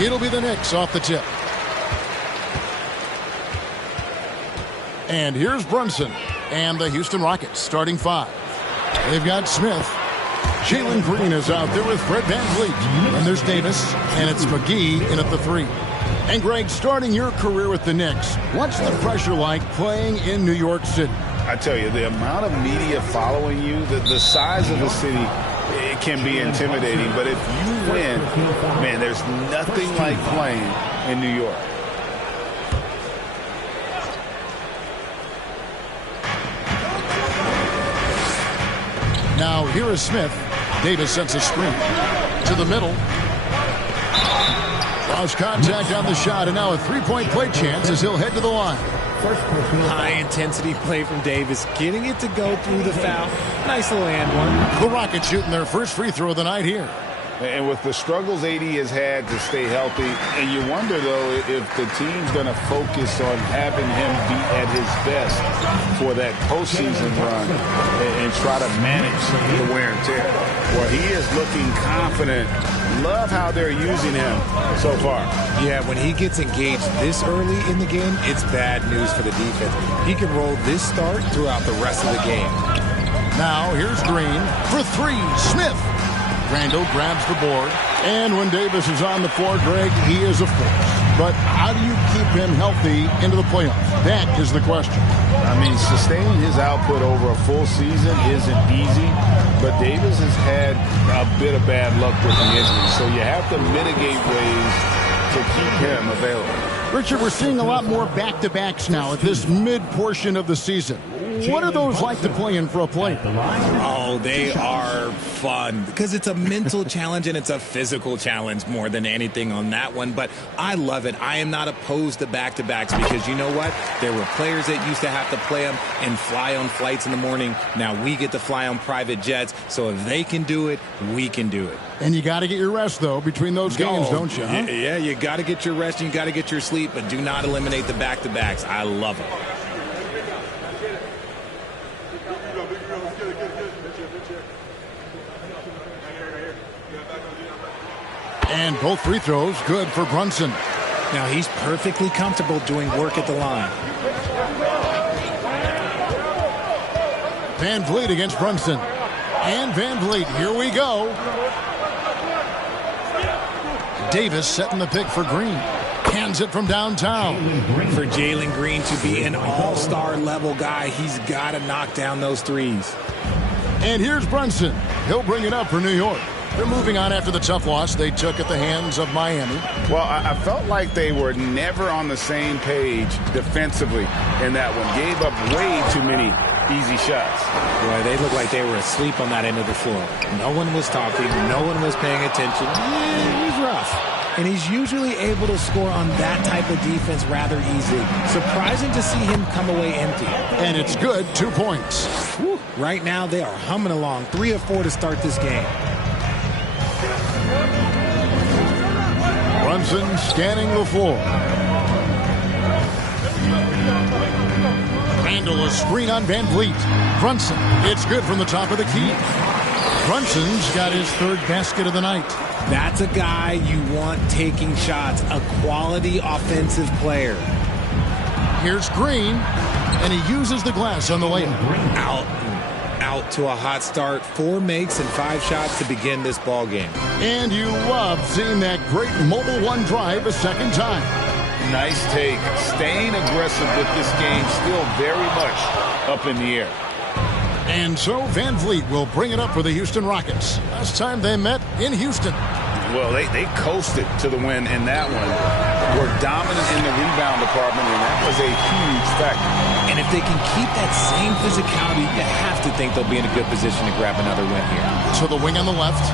It'll be the Knicks off the tip. And here's Brunson and the Houston Rockets starting five. They've got Smith. Jalen Green is out there with Fred VanVleet. And there's Davis, and it's McGee in at the three. And Greg, starting your career with the Knicks, what's the pressure like playing in New York City? I tell you, the amount of media following you, the size of the city, it can be intimidating. But if you win, man, there's nothing like playing in New York. Now here is Smith. Davis sets a screen to the middle. Lost contact on the shot, and now a three-point play chance as he'll head to the line. High-intensity play from Davis, getting it to go through the foul. Nice little and one. The Rockets shooting their first free throw of the night here. And with the struggles AD has had to stay healthy, and you wonder, though, if the team's going to focus on having him be at his best for that postseason run and try to manage the wear and tear. Well, he is looking confident. Love how they're using him so far. Yeah, when he gets engaged this early in the game, it's bad news for the defense. He can roll this start throughout the rest of the game. Now here's Green for three. Smith. Randall grabs the board. And when Davis is on the floor, Greg, he is a force. But how do you keep him healthy into the playoffs? That is the question. I mean, sustaining his output over a full season isn't easy, but Davis has had a bit of bad luck with the injury, so you have to mitigate ways to keep him available. Richard, we're seeing a lot more back-to-backs now at this mid-portion of the season. What are those like to play in for a player? Oh, they are fun because it's a mental challenge and it's a physical challenge more than anything on that one. But I love it. I am not opposed to back-to-backs because you know what? There were players that used to have to play them and fly on flights in the morning. Now we get to fly on private jets. So if they can do it, we can do it. And you got to get your rest, though, between those games, don't you? Huh? Yeah, you got to get your rest and you got to get your sleep, but do not eliminate the back-to-backs. I love it. And both free throws good for Brunson. Now he's perfectly comfortable doing work at the line. VanVleet against Brunson. And VanVleet, here we go. Davis setting the pick for Green. Hands it from downtown. For Jalen Green to be an all-star level guy, he's got to knock down those threes. And here's Brunson. He'll bring it up for New York. They're moving on after the tough loss they took at the hands of Miami. Well, I felt like they were never on the same page defensively in that one. Gave up way too many easy shots. Boy, they looked like they were asleep on that end of the floor. No one was talking. No one was paying attention. It was rough. And he's usually able to score on that type of defense rather easily. Surprising to see him come away empty. And it's good, 2 points. Whew. Right now, they are humming along. 3 of 4 to start this game. Brunson scanning the floor. Randall, a screen on VanVleet. Brunson, it's good from the top of the key. Brunson's got his third basket of the night. That's a guy you want taking shots, a quality offensive player. Here's Green, and he uses the glass on the layup. Out to a hot start. 4 makes and 5 shots to begin this ball game. And you love seeing that great mobile one drive a second time. Nice take. Staying aggressive with this game, still very much up in the air. And so VanVleet will bring it up for the Houston Rockets. Last time they met in Houston. Well, they coasted to the win in that one. Were dominant in the rebound department, and that was a huge factor. And if they can keep that same physicality, you have to think they'll be in a good position to grab another win here. So the wing on the left.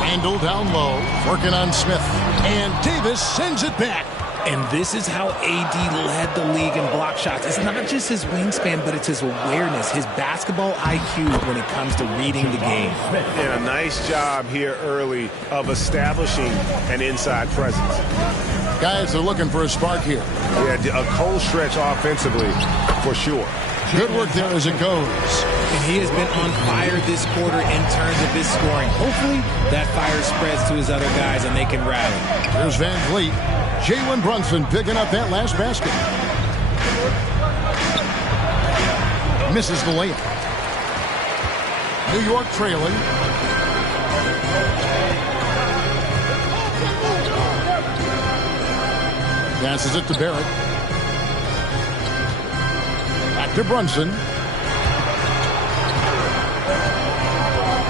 Randall down low, working on Smith. And Davis sends it back. And this is how AD led the league in block shots. It's not just his wingspan, but it's his awareness, his basketball IQ when it comes to reading the game. And a nice job here early of establishing an inside presence. Guys are looking for a spark here. Yeah, a cold stretch offensively for sure. Good work there as it goes. And he has been on fire this quarter in terms of his scoring. Hopefully that fire spreads to his other guys and they can rally. Here's Van Vliet. Jalen Brunson picking up that last basket. Misses the layup. New York trailing. Passes it to Barrett. Back to Brunson.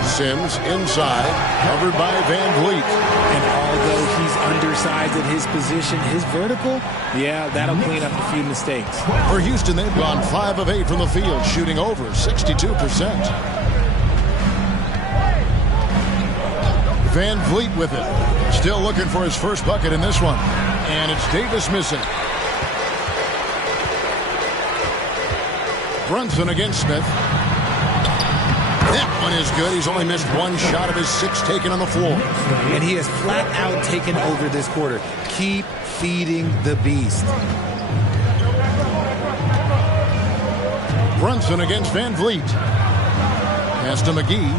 Sims inside, covered by Van Vliet. And although he's undersized at his position, his vertical, yeah, that'll clean up a few mistakes. For Houston, they've gone 5 of 8 from the field, shooting over 62%. Van Vliet with it. Still looking for his first bucket in this one. And it's Davis missing. Brunson against Smith. That one is good. He's only missed one shot of his 6 taken on the floor. And he has flat out taken over this quarter. Keep feeding the beast. Brunson against Van Vliet. Pass to McGee.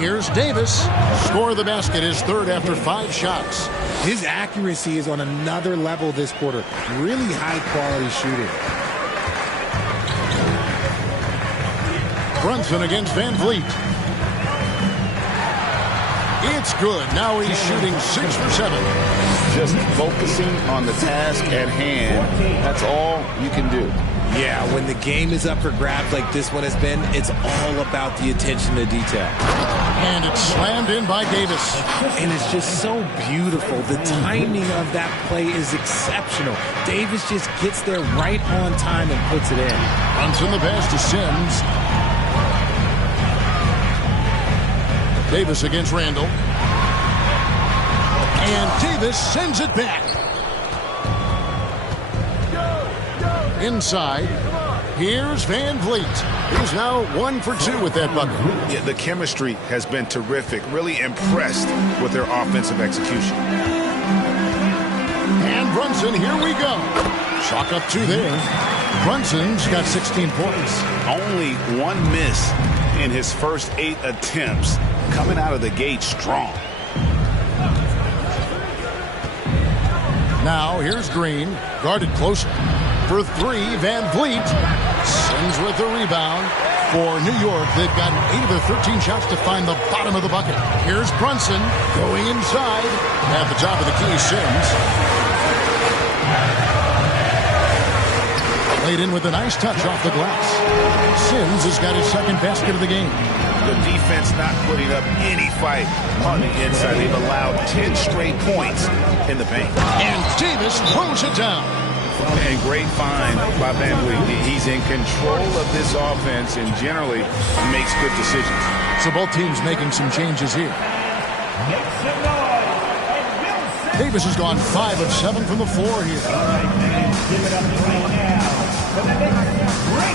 Here's Davis. Score of the basket, his 3rd after 5 shots. His accuracy is on another level this quarter. Really high quality shooting. Brunson against Van Vliet. It's good. Now he's shooting 6 for 7. Just focusing on the task at hand. That's all you can do. Yeah, when the game is up for grabs like this one has been, it's all about the attention to detail. And it's slammed in by Davis. And it's just so beautiful. The timing of that play is exceptional. Davis just gets there right on time and puts it in. Brunson the pass to Sims. Davis against Randall. And Davis sends it back. Inside. Here's Van Vliet. He's now 1 for 2 with that bucket. Yeah, the chemistry has been terrific. Really impressed with their offensive execution. And Brunson, here we go. Chalk up 2 there. Brunson's got 16 points. Only 1 miss in his first 8 attempts. Coming out of the gate strong. Now here's Green. Guarded closer. For 3, Van Vliet. Sims with the rebound. For New York, they've gotten 8 of their 13 shots to find the bottom of the bucket. Here's Brunson going inside. At the top of the key, Sims. Laid in with a nice touch off the glass. Sims has got his 2nd basket of the game. The defense not putting up any fight on the inside. They've allowed 10 straight points in the paint. And Davis throws it down. And great find by Van Vliet. He's in control of this offense and generally makes good decisions. So both teams making some changes here. Davis has gone 5 of 7 from the floor here.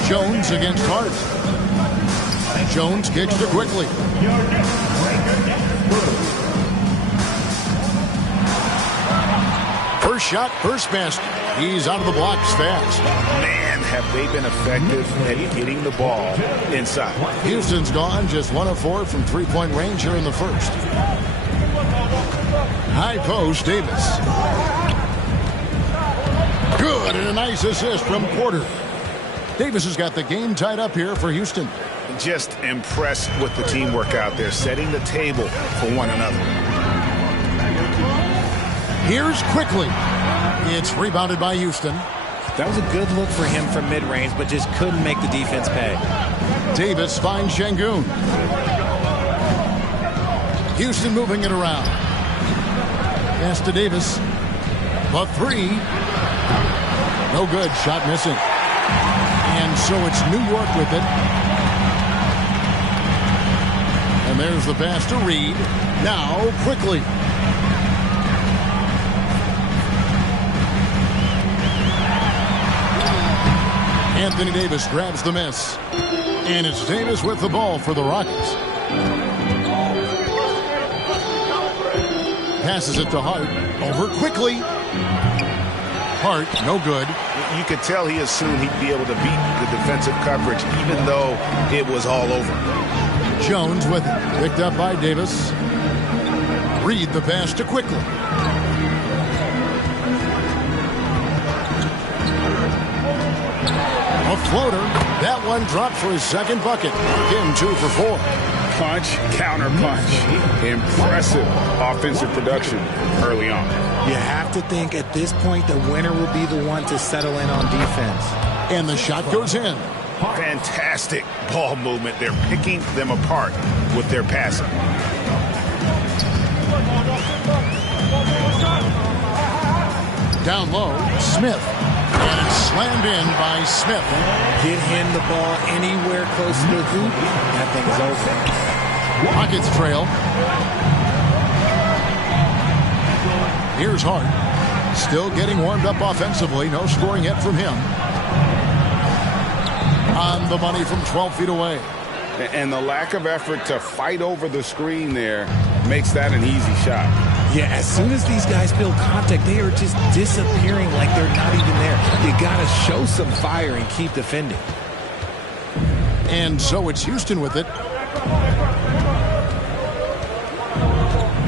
Jones against Hart. Jones kicks to quickly. First shot, first basket. He's out of the blocks fast. Man, have they been effective at getting the ball inside. Houston's gone just 1 of 4 from 3-point range here in the first. High post, Davis. Good, and a nice assist from Porter. Davis has got the game tied up here for Houston. Just impressed with the teamwork out there, setting the table for one another. Here's quickly. It's rebounded by Houston. That was a good look for him from mid-range, but just couldn't make the defense pay. Davis finds Şengün. Houston moving it around. Pass to Davis. The 3. No good. Shot missing. And so it's New York with it. And there's the pass to Reed. Now quickly. Anthony Davis grabs the miss. And it's Davis with the ball for the Rockets. Passes it to Hart. Over quickly. Hart, no good. You could tell he assumed he'd be able to beat the defensive coverage, even though it was all over. Jones with it. Picked up by Davis. Reed the pass to Quickly. A floater. That one dropped for his second bucket. Again, 2 for 4. Punch, counter punch. Impressive offensive production early on. You have to think at this point the winner will be the one to settle in on defense. And the shot goes in. Fantastic ball movement. They're picking them apart with their passing. Down low, Smith. And it's slammed in by Smith. Get him the ball anywhere close to the hoop. That thing is open. Rockets trail. Here's Hart. Still getting warmed up offensively. No scoring yet from him. On the money from 12 feet away. And the lack of effort to fight over the screen there makes that an easy shot. Yeah, as soon as these guys feel contact, they are just disappearing like they're not even there. You got to show some fire and keep defending. And so it's Houston with it.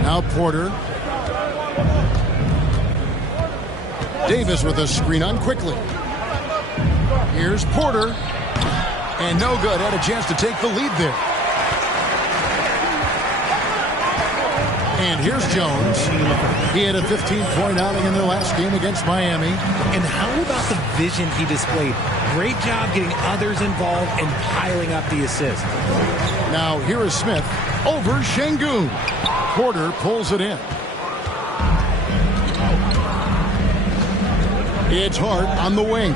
Now Porter. Davis with a screen on Quickly. Here's Porter. And no good. Had a chance to take the lead there. And here's Jones. He had a 15-point outing in their last game against Miami. And how about the vision he displayed? Great job getting others involved and piling up the assist. Now here is Smith over Şengün. Porter pulls it in. It's Hart on the wing.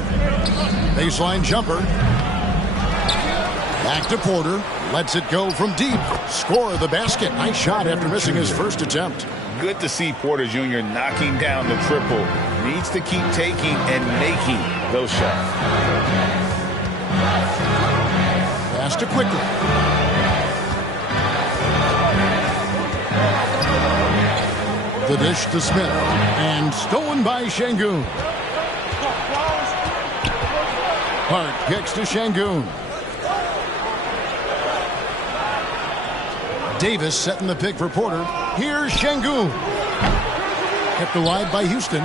Baseline jumper. Back to Porter. Lets it go from deep. Score the basket. Nice shot after missing his first attempt. Good to see Porter Jr. knocking down the triple. Needs to keep taking and making those shots. Pass to Quickly. The dish to Smith. And stolen by Şengün. Hart kicks to Şengün. Davis setting the pick for Porter. Here's Şengün. Kept wide by Houston.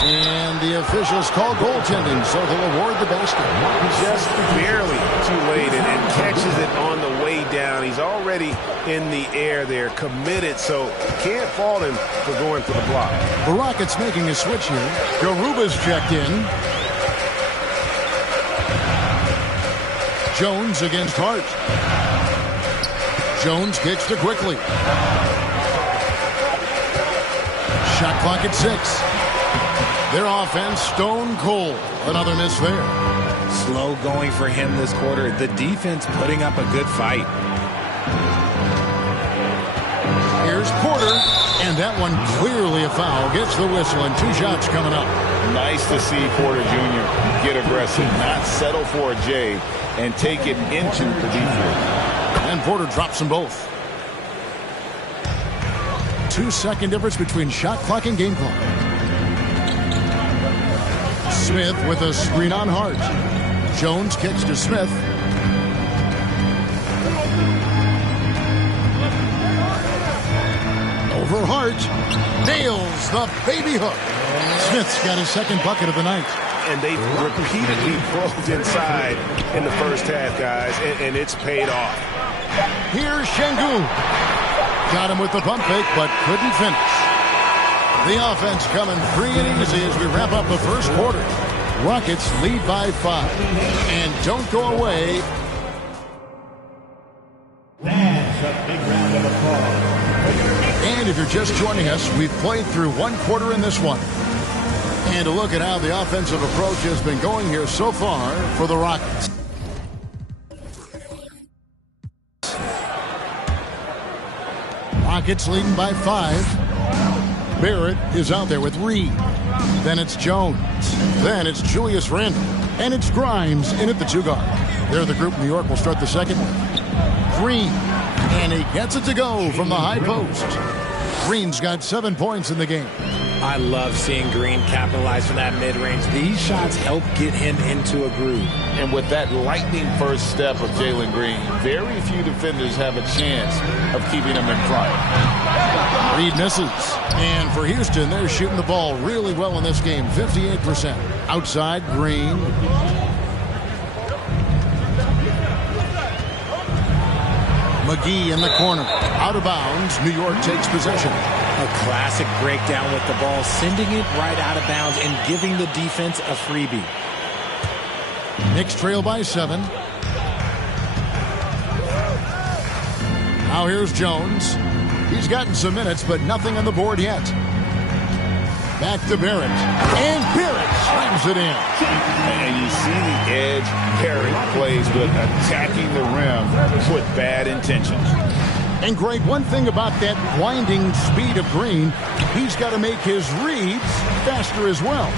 And the officials call goaltending, so they'll award the basket. Just barely too late and catches it on the way down. He's already in the air there, committed, so can't fault him for going for the block. The Rockets making a switch here. Garuba's checked in. Jones against Hart. Jones kicks to Quickly. Shot clock at 6. Their offense stone cold. Another miss there. Slow going for him this quarter. The defense putting up a good fight. Here's Porter. And that one clearly a foul. Gets the whistle and 2 shots coming up. Nice to see Porter Jr. get aggressive, not settle for a J, and take it into the defense. And Porter drops them both. 2-second difference between shot clock and game clock. Smith with a screen on Hart. Jones kicks to Smith. Over Hart. Nails the baby hook. Smith's got his second bucket of the night. And they've repeatedly probed inside in the first half, guys, and it's paid off. Here's Şengün. Got him with the pump fake, but couldn't finish. The offense coming free and easy as we wrap up the first quarter. Rockets lead by 5. And don't go away. That's a big round of applause. And if you're just joining us, we've played through one quarter in this one. And a look at how the offensive approach has been going here so far for the Rockets. Rockets leading by 5. Barrett is out there with Reed. Then it's Jones. Then it's Julius Randle. And it's Grimes in at the 2 guard. They're the group New York will start the second with. Green. And he gets it to go from the high post. Green's got 7 points in the game. I love seeing Green capitalize from that mid-range. These shots help get him into a groove. And with that lightning first step of Jalen Green, very few defenders have a chance of keeping him in front. Reed misses. And for Houston, they're shooting the ball really well in this game, 58%. Outside, Green. McGee in the corner. Out of bounds. New York takes possession. A classic breakdown with the ball, sending it right out of bounds and giving the defense a freebie. Knicks trail by 7. Now here's Jones. He's gotten some minutes, but nothing on the board yet. Back to Barrett. And Barrett slams it in. And you see the edge Barrett plays with attacking the rim with bad intentions. And, Greg, one thing about that blinding speed of Green, he's got to make his reads faster as well.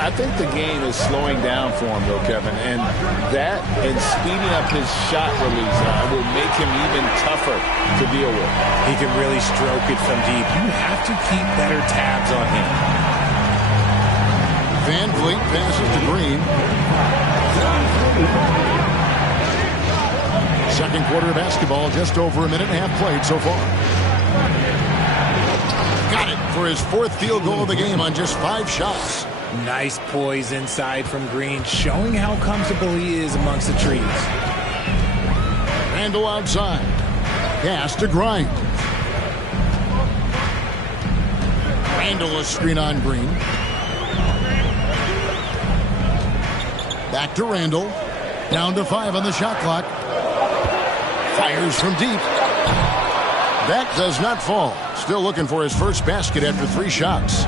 I think the game is slowing down for him, though, Kevin. And that and speeding up his shot release will make him even tougher to deal with. He can really stroke it from deep. You have to keep better tabs on him. Van Vliet passes to Green. Second quarter of basketball, just over a minute and a half played so far. Got it for his 4th field goal of the game on just 5 shots. Nice poise inside from Green, showing how comfortable he is amongst the trees. Randall outside. Pass to Grind. Randall a screen on Green. Back to Randall. Down to 5 on the shot clock. Fires from deep. That does not fall. Still looking for his first basket after 3 shots.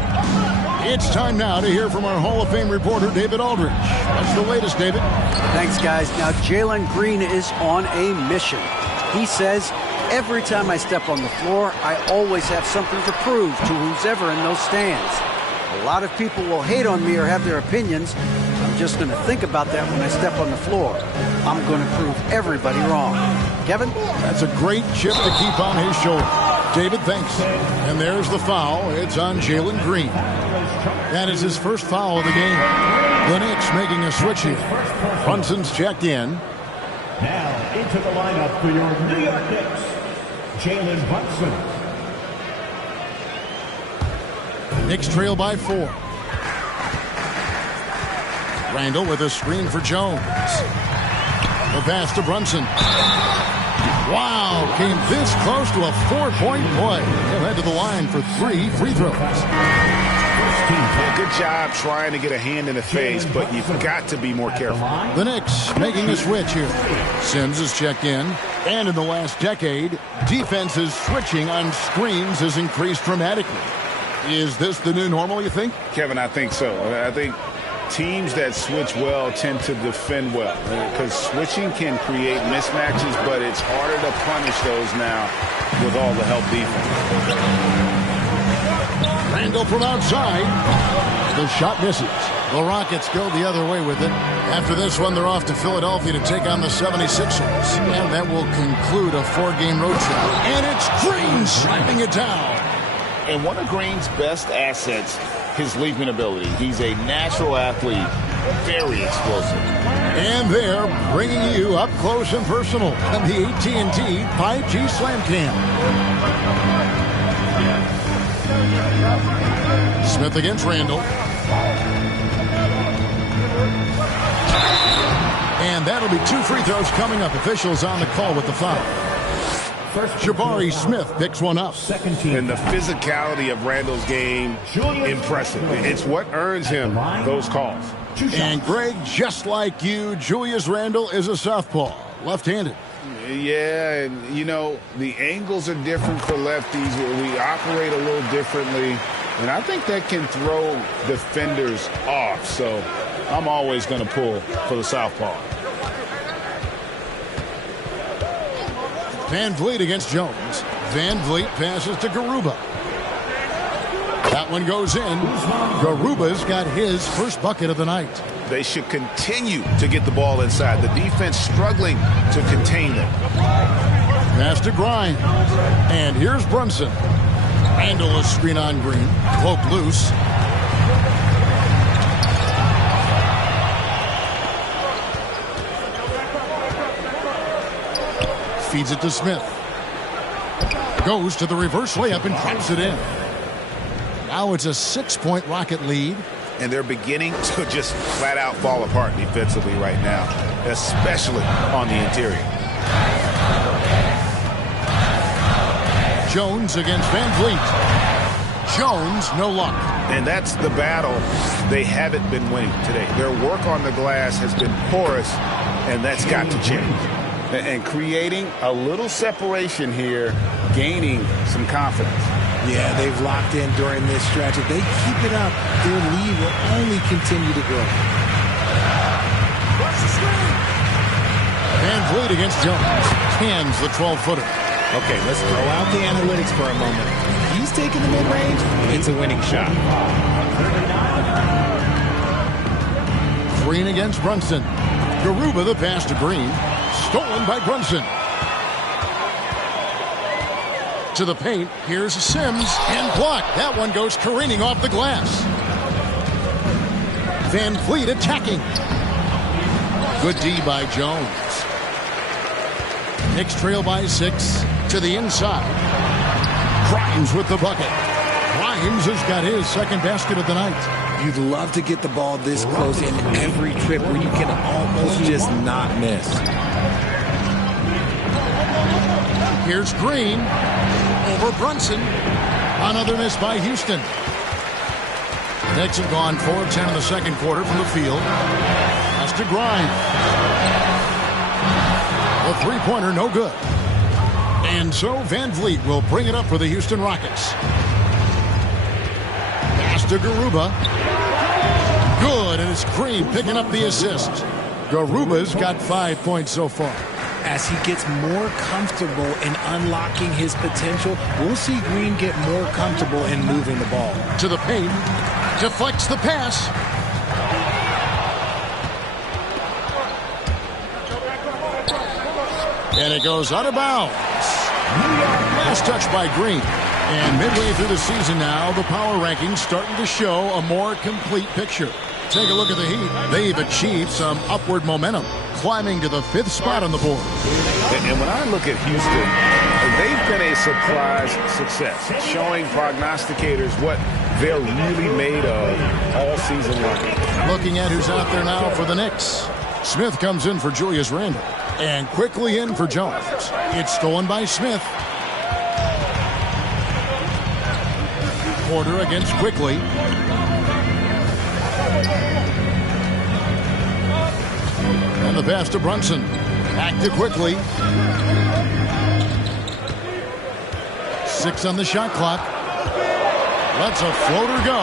It's time now to hear from our Hall of Fame reporter, David Aldridge. What's the latest, David? Thanks, guys. Now, Jalen Green is on a mission. He says, every time I step on the floor, I always have something to prove to who's ever in those stands. A lot of people will hate on me or have their opinions. I'm just going to think about that when I step on the floor. I'm going to prove everybody wrong. Kevin? That's a great chip to keep on his shoulder. David, thanks. And there's the foul. It's on Jalen Green. That is his first foul of the game. The Knicks making a switch here. Brunson's checked in. Now into the lineup for your New York Knicks, Jalen Brunson. Knicks trail by 4. Randall with a screen for Jones. The pass to Brunson. Wow, came this close to a 4-point play. He'll head to the line for 3 free throws. Yeah, good job trying to get a hand in the face, but you've got to be more careful. The Knicks making a switch here. Sims is checked in. And in the last decade, defenses switching on screens has increased dramatically. Is this the new normal, you think? Kevin, I think so. I think teams that switch well tend to defend well because switching can create mismatches, but it's harder to punish those now with all the help defense. Randall from outside. The shot misses. The Rockets go the other way with it. After this one, they're off to Philadelphia to take on the 76ers. And that will conclude a 4-game road trip. And it's Green slamming it down. And one of Green's best assets, his leaping ability. He's a natural athlete, very explosive. And they're bringing you up close and personal on the AT&T 5G Slam Cam. Smith against Randall. And that'll be 2 free throws coming up. Officials on the call with the foul. Jabari Smith picks one up. And the physicality of Randall's game, impressive. It's what earns him those calls. And Greg, just like you, Julius Randle is a southpaw, left-handed. Yeah, and you know, the angles are different for lefties. We operate a little differently. And I think that can throw defenders off. So I'm always going to pull for the southpaw. Van Vliet against Jones. Van Vliet passes to Garuba. That one goes in. Garuba's got his first bucket of the night. They should continue to get the ball inside. The defense struggling to contain them. Pass to Grind. And here's Brunson. Randall is screen on Green. Poke loose. Feeds it to Smith. Goes to the reverse layup and traps it in. Now it's a 6-point Rocket lead. And they're beginning to just flat out fall apart defensively right now, especially on the interior. Jones against Van Vliet. Jones, no luck. And that's the battle they haven't been winning today. Their work on the glass has been porous, and that's got to change. And creating a little separation here, gaining some confidence. Yeah, they've locked in during this stretch. If they keep it up, their lead will only continue to grow. Van Vliet against Jones. Cans the 12-footer. Okay, let's throw out the analytics for a moment. If he's taking the mid-range, it's a winning shot. Green against Brunson. Garuba the pass to Green. Stolen by Brunson. To the paint. Here's Sims and blocked. That one goes careening off the glass. Van Vliet attacking. Good D by Jones. Knicks trail by 6 to the inside. Grimes with the bucket. Grimes has got his second basket of the night. You'd love to get the ball this close in every trip where you can almost just not miss. Here's Green over Brunson. Another miss by Houston. Knicks have gone 4 of 10 in the second quarter from the field. That's to Grimes. The three-pointer, no good. And so Van Vliet will bring it up for the Houston Rockets. Pass to Garuba. Good, and it's Green picking up the assist. Garuba's got 5 points so far. As he gets more comfortable in unlocking his potential, we'll see Green get more comfortable in moving the ball. To the paint. Deflects the pass. And it goes out of bounds. Last touch by Green. And midway through the season now, the power rankings starting to show a more complete picture. Take a look at the Heat. They've achieved some upward momentum, climbing to the 5th spot on the board. And when I look at Houston, they've been a surprise success, showing prognosticators what they're really made of all season long. Looking at who's out there now for the Knicks. Smith comes in for Julius Randle. And quickly in for Jones. It's stolen by Smith. Porter against Quickly. And the pass to Brunson. Back to Quickly. 6 on the shot clock. Lets a floater go.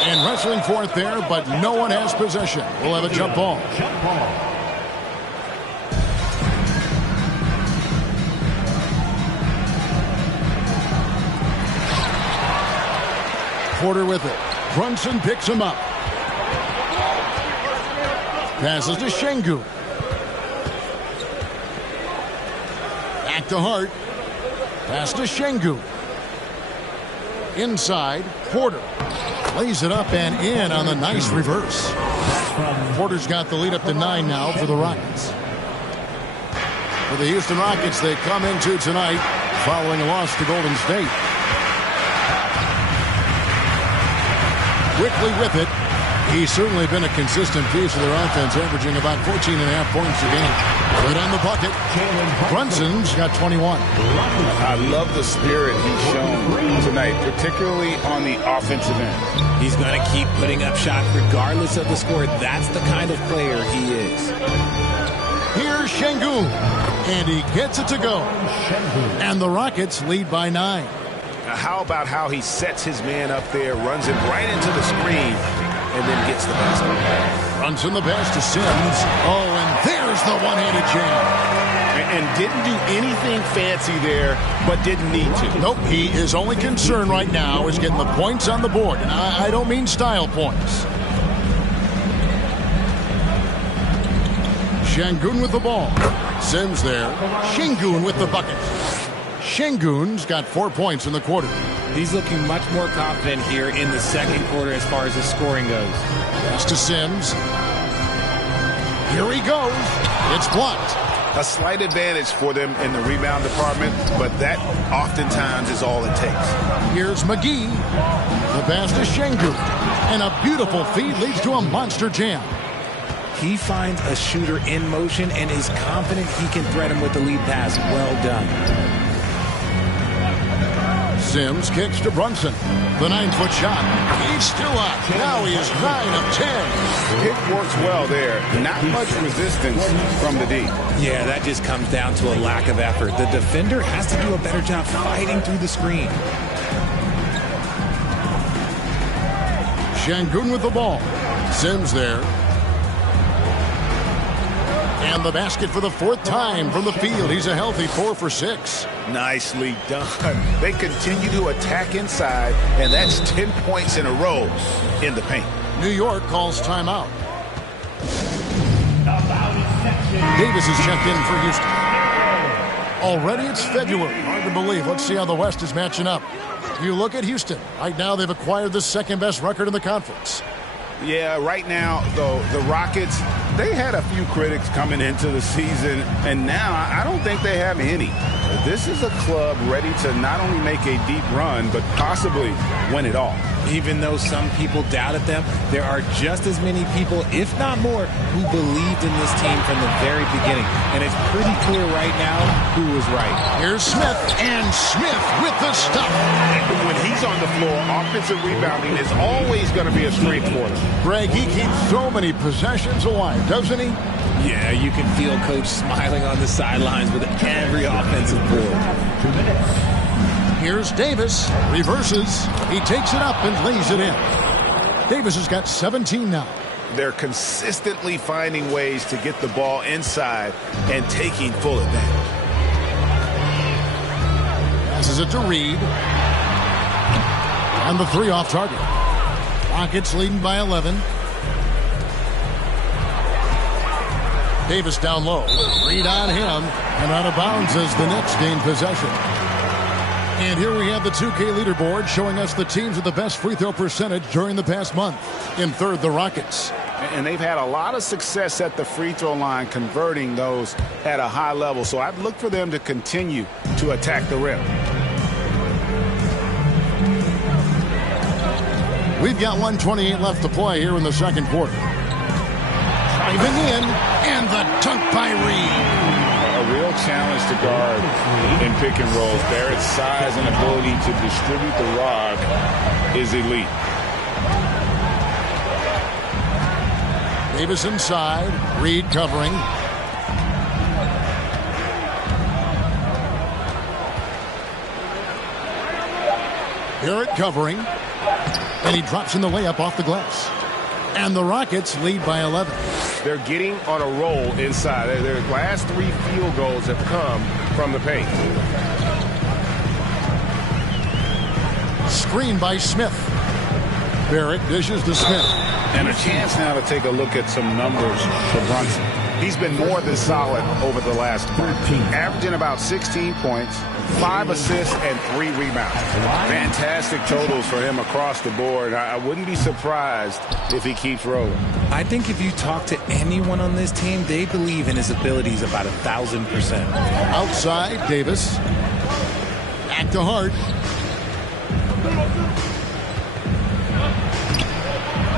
And wrestling for it there, but no one has possession. We'll have a jump ball. Porter with it. Brunson picks him up. Passes to Şengün. Back to Hart. Pass to Şengün. Inside, Porter. Lays it up and in on the nice reverse. Porter's got the lead up to 9 now for the Rockets. For the Houston Rockets, they come into tonight following a loss to Golden State. Quickly with it. He's certainly been a consistent piece of their offense, averaging about 14.5 points a game. Right on the bucket. Brunson's got 21. I love the spirit he's shown tonight, particularly on the offensive end. He's going to keep putting up shots regardless of the score. That's the kind of player he is. Here's Şengün. And he gets it to go. And the Rockets lead by 9. How about how he sets his man up there, runs it right into the screen, and then gets the basket. Runs in the pass to Sims. Oh, and there's the one-handed jam. And didn't do anything fancy there, but didn't need to. Nope, his only concern right now is getting the points on the board. And I don't mean style points. Şengün with the ball. Sims there. Şengün with the bucket. Şengün's got 4 points in the quarter. He's looking much more confident here in the second quarter as far as his scoring goes. Pass to Sims. Here he goes. It's blocked. A slight advantage for them in the rebound department, but that oftentimes is all it takes. Here's McGee. The pass to Şengün. And a beautiful feed leads to a monster jam. He finds a shooter in motion and is confident he can thread him with the lead pass. Well done. Sims kicks to Brunson. The 9-foot shot. He's still up. Now he is 9 of 10. It works well there. Not much resistance from the D. Yeah, that just comes down to a lack of effort. The defender has to do a better job fighting through the screen. Şengün with the ball. Sims there. And the basket for the 4th time from the field. He's a healthy 4 for 6. Nicely done. They continue to attack inside, and that's 10 points in a row in the paint. New York calls timeout. Davis is checked in for Houston. Already it's February. Hard to believe. Let's see how the West is matching up. You look at Houston. Right now they've acquired the second-best record in the conference. Yeah, right now, though, the Rockets, they had a few critics coming into the season, and now I don't think they have any. This is a club ready to not only make a deep run, but possibly win it all. Even though some people doubted them, there are just as many people, if not more, who believed in this team from the very beginning. And it's pretty clear right now who was right. Here's Smith, and Smith with the stuff. When he's on the floor, offensive rebounding is always going to be a strength for them. Greg, he keeps so many possessions alive, doesn't he? Yeah, you can feel Coach smiling on the sidelines with every offensive board. 2 minutes. Here's Davis. Reverses. He takes it up and lays it in. Davis has got 17 now. They're consistently finding ways to get the ball inside and taking full advantage. Passes it to Reed. And the 3 off target. Rockets leading by 11. Davis down low. Reed on him. And out of bounds as the Nets gain possession. And here we have the 2K leaderboard showing us the teams with the best free throw percentage during the past month. In third, the Rockets. And they've had a lot of success at the free throw line, converting those at a high level. So I'd look for them to continue to attack the rim. We've got 1:28 left to play here in the second quarter. Driving in, and the dunk by Reed. A real challenge to guard in pick and rolls. Barrett's size and ability to distribute the rock is elite. Davis inside. Reed covering. Barrett covering. And he drops in the layup off the glass. And the Rockets lead by 11. They're getting on a roll inside. Their last 3 field goals have come from the paint. Screen by Smith. Barrett dishes to Smith. And a chance now to take a look at some numbers for Brunson. He's been more than solid over the last month, averaging about 16 points, 5 assists, and 3 rebounds. Fantastic totals for him across the board. I wouldn't be surprised if he keeps rolling. I think if you talk to anyone on this team, they believe in his abilities about 1,000%. Outside, Davis. Back to Hart.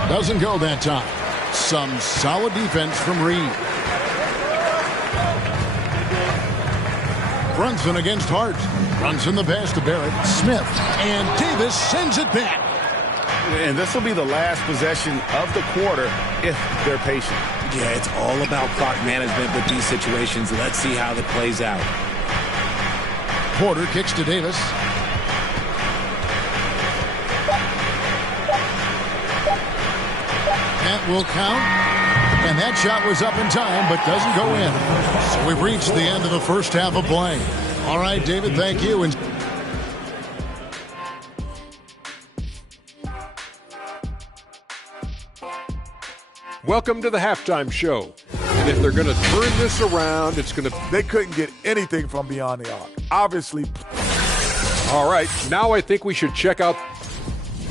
Doesn't go that time. Some solid defense from Reed. Brunson against Hart. Brunson the pass to Barrett. Smith. And Davis sends it back. And this will be the last possession of the quarter if they're patient. Yeah, it's all about clock management with these situations. Let's see how it plays out. Porter kicks to Davis. That will count. And that shot was up in time, but doesn't go in. So we've reached the end of the first half of play. All right, David, thank you. And welcome to the halftime show. And if they're going to turn this around, they couldn't get anything from beyond the arc. Obviously, All right, now I think we should check out.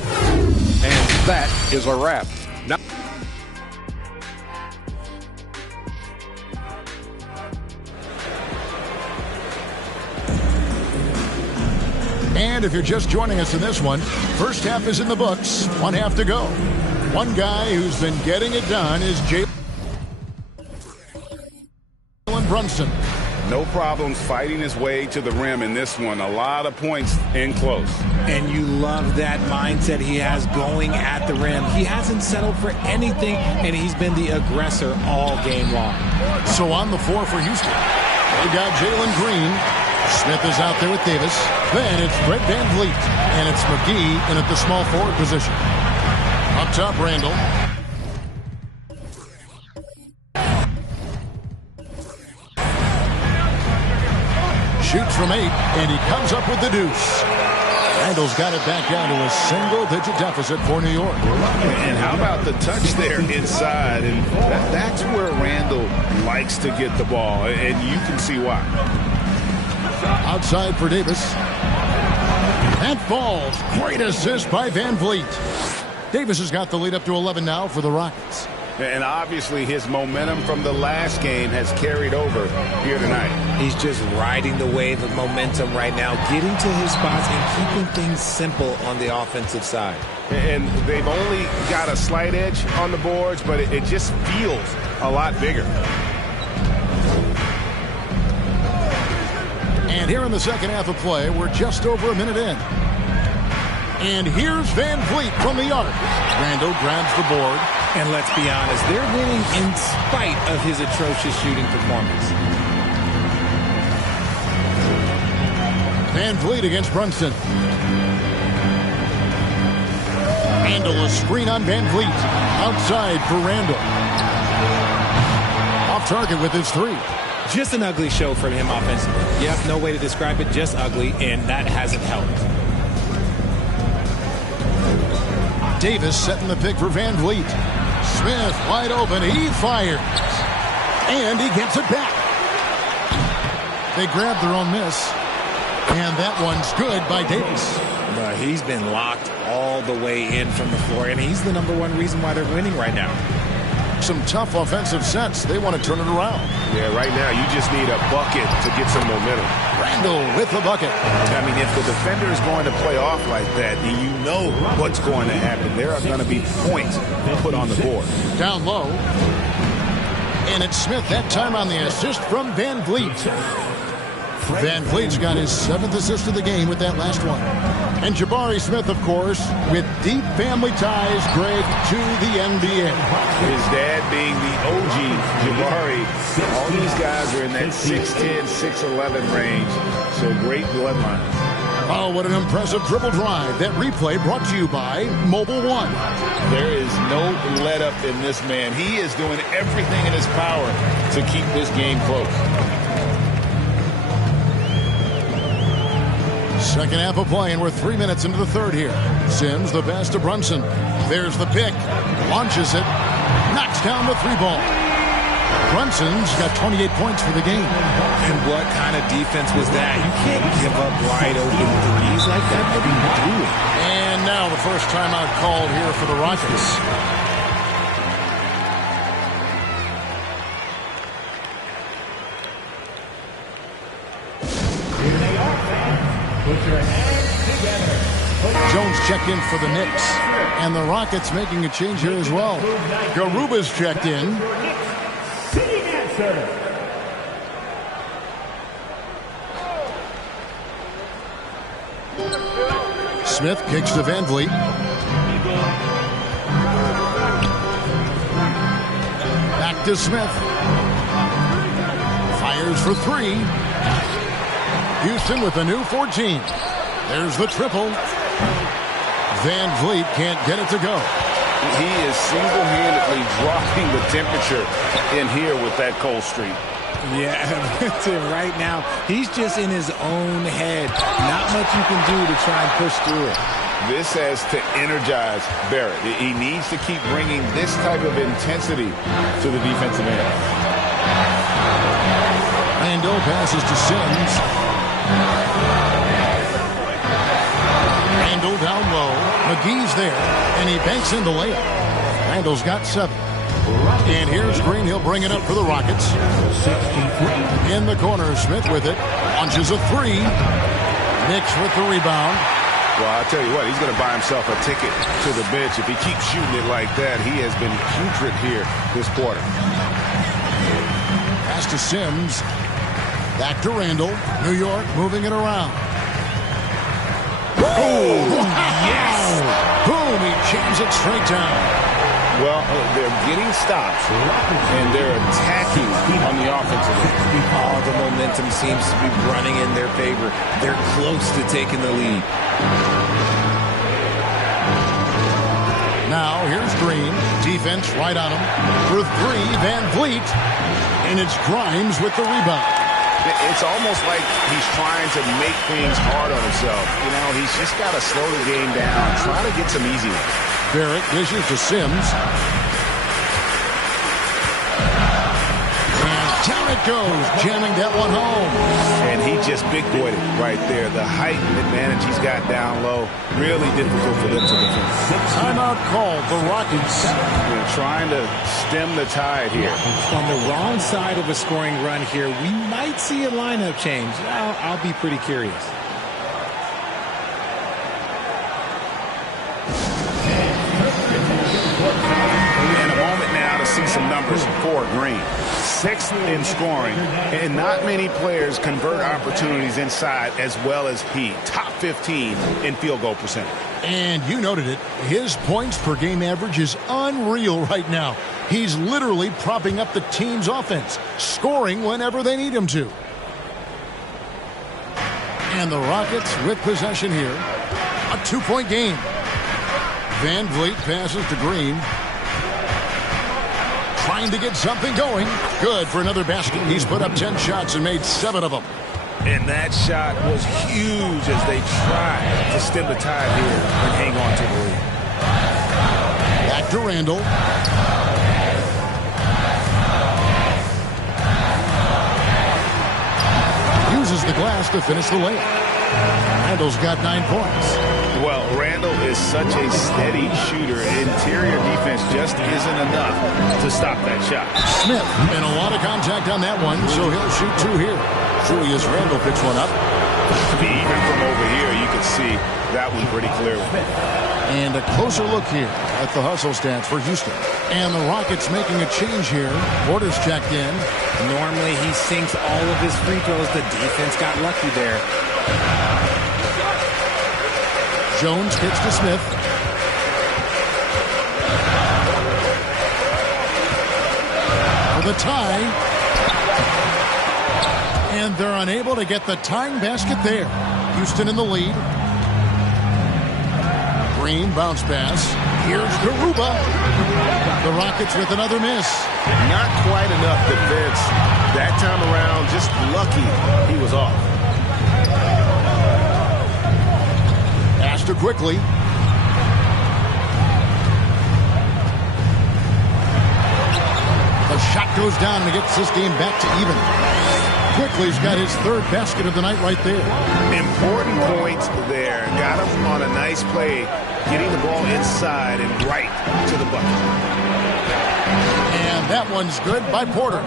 And that is a wrap. Now And if you're just joining us in this one, first half is in the books, one half to go. One guy who's been getting it done is Jalen Brunson. No problems fighting his way to the rim in this one. A lot of points in close. And you love that mindset he has going at the rim. He hasn't settled for anything, and he's been the aggressor all game long. So on the floor for Houston, we got Jalen Green. Smith is out there with Davis. Then it's Fred VanVleet. And it's McGee in at the small forward position. Up top, Randall. Shoots from 8, and he comes up with the deuce. Randall's got it back down to a single-digit deficit for New York. And how about the touch there inside? And that's where Randall likes to get the ball, and you can see why. Outside for Davis. That falls. Great assist by VanVleet. Davis has got the lead up to 11 now for the Rockets. And obviously his momentum from the last game has carried over here tonight. He's just riding the wave of momentum right now, getting to his spots and keeping things simple on the offensive side. And they've only got a slight edge on the boards, but it just feels a lot bigger. And here in the second half of play, we're just over a minute in. And here's VanVleet from the arc. Randall grabs the board. And let's be honest, they're winning in spite of his atrocious shooting performance. VanVleet against Brunson. Randall, a screen on VanVleet. Outside for Randall. Off target with his 3. Just an ugly show from him offensively. Yep, no way to describe it, just ugly, and that hasn't helped. Davis setting the pick for VanVleet. Smith wide open. He fires. And he gets it back. They grabbed their own miss. And that one's good by Davis. But he's been locked all the way in from the floor, and he's the #1 reason why they're winning right now. Some tough offensive sets. They want to turn it around. Yeah, right now you just need a bucket to get some momentum. Randall with the bucket. I mean, if the defender is going to play off like that, you know what's going to happen. There are going to be points put on the board. Down low. And it's Smith that time on the assist from VanVleet. VanVleet's got his 7th assist of the game with that last one. And Jabari Smith, of course, with deep family ties, Greg, to the NBA. His dad being the OG Jabari. All these guys are in that 6'10", 6'11 range. So great bloodline. Oh, what an impressive dribble drive. That replay brought to you by Mobile One. There is no let up in this man. He is doing everything in his power to keep this game close. Second half of play, and we're 3 minutes into the third here. Sims, the pass to Brunson. There's the pick. Launches it. Knocks down the 3-ball. Brunson's got 28 points for the game. And what kind of defense was that? You can't give up wide open threes like that. What are you doing? And now the first timeout called here for the Rockets. Put your hands together. Jones checked in for the Knicks. And the Rockets making a change here as well. Garuba's checked in. Sitting answer. Smith kicks to VanVleet. Back to Smith. Fires for 3. Houston with a new 14. There's the triple. VanVleet can't get it to go. He is single-handedly dropping the temperature in here with that cold streak. Yeah, right now, he's just in his own head. Not much you can do to try and push through it. This has to energize Barrett. He needs to keep bringing this type of intensity to the defensive end. Randall passes to Sims. down low. McGee's there, and he banks in the layup. Randall's got 7. And here's Green. He'll bring it up for the Rockets. In the corner, Smith with it. Launches a 3. Knicks with the rebound. Well, I'll tell you what, he's going to buy himself a ticket to the bench. If he keeps shooting it like that, he has been putrid here this quarter. Pass to Sims. Back to Randall. New York moving it around. Oh, yes! Boom, he jams it straight down. Well, they're getting stops, and they're attacking on the offensive end. All the momentum seems to be running in their favor. They're close to taking the lead. Now, here's Green. Defense right on him. For 3, Van Vliet. And it's Grimes with the rebound. It's almost like he's trying to make things hard on himself. You know, he's just got to slow the game down, try to get some easy ones. Barrett dishes to Sims. And down it goes, jamming that one home. And he just big-boyed it right there. The height advantage he's got down low, really difficult for them to defend. Timeout called, the Rockets. They're trying to stem the tide here. On the wrong side of a scoring run here, we might see a lineup change. I'll be pretty curious. And a moment now to see some numbers for Green. 6th in scoring, and not many players convert opportunities inside as well as he. Top 15 in field goal percentage. And you noted it. His points per game average is unreal right now. He's literally propping up the team's offense, scoring whenever they need him to. And the Rockets with possession here. A 2-point game. Van Vliet passes to Green. Trying to get something going. Good for another basket. He's put up 10 shots and made 7 of them. And that shot was huge as they try to stem the tide here and hang on to the lead. Back to Randall. Uses the glass to finish the layup. Randall's got 9 points. Well, Randall is such a steady shooter. Interior defense just isn't enough to stop that shot. Smith, and a lot of contact on that one, so he'll shoot 2 here. Julius Randall picks one up. Even from over here, you can see that one pretty clearly. And a closer look here at the hustle stats for Houston. And the Rockets making a change here. Porter's checked in. Normally he sinks all of his free throws. The defense got lucky there. Jones kicks to Smith. For the tie. And they're unable to get the tying basket there. Houston in the lead. Green bounce pass. Here's Garuba. The Rockets with another miss. Not quite enough defense that time around. Just lucky he was off. Pass to Quickly. The shot goes down and it gets this game back to even. Quickly's got his 3rd basket of the night right there. Important points there. Got him on a nice play, getting the ball inside and right to the bucket. And that one's good by Porter.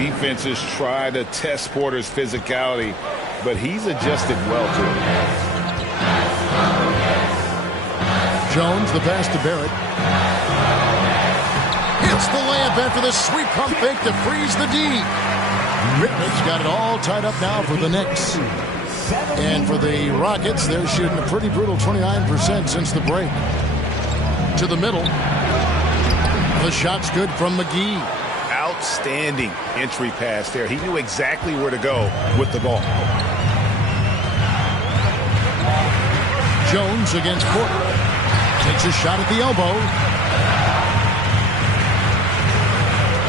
Defenses try to test Porter's physicality, but he's adjusted well to it. Jones, the pass to Barrett. Hits the layup after the sweep pump fake to freeze the D. Rittman's got it all tied up now for the Knicks. And for the Rockets, they're shooting a pretty brutal 29% since the break. To the middle. The shot's good from McGee. Outstanding entry pass there. He knew exactly where to go with the ball. Jones against Porter. Takes a shot at the elbow.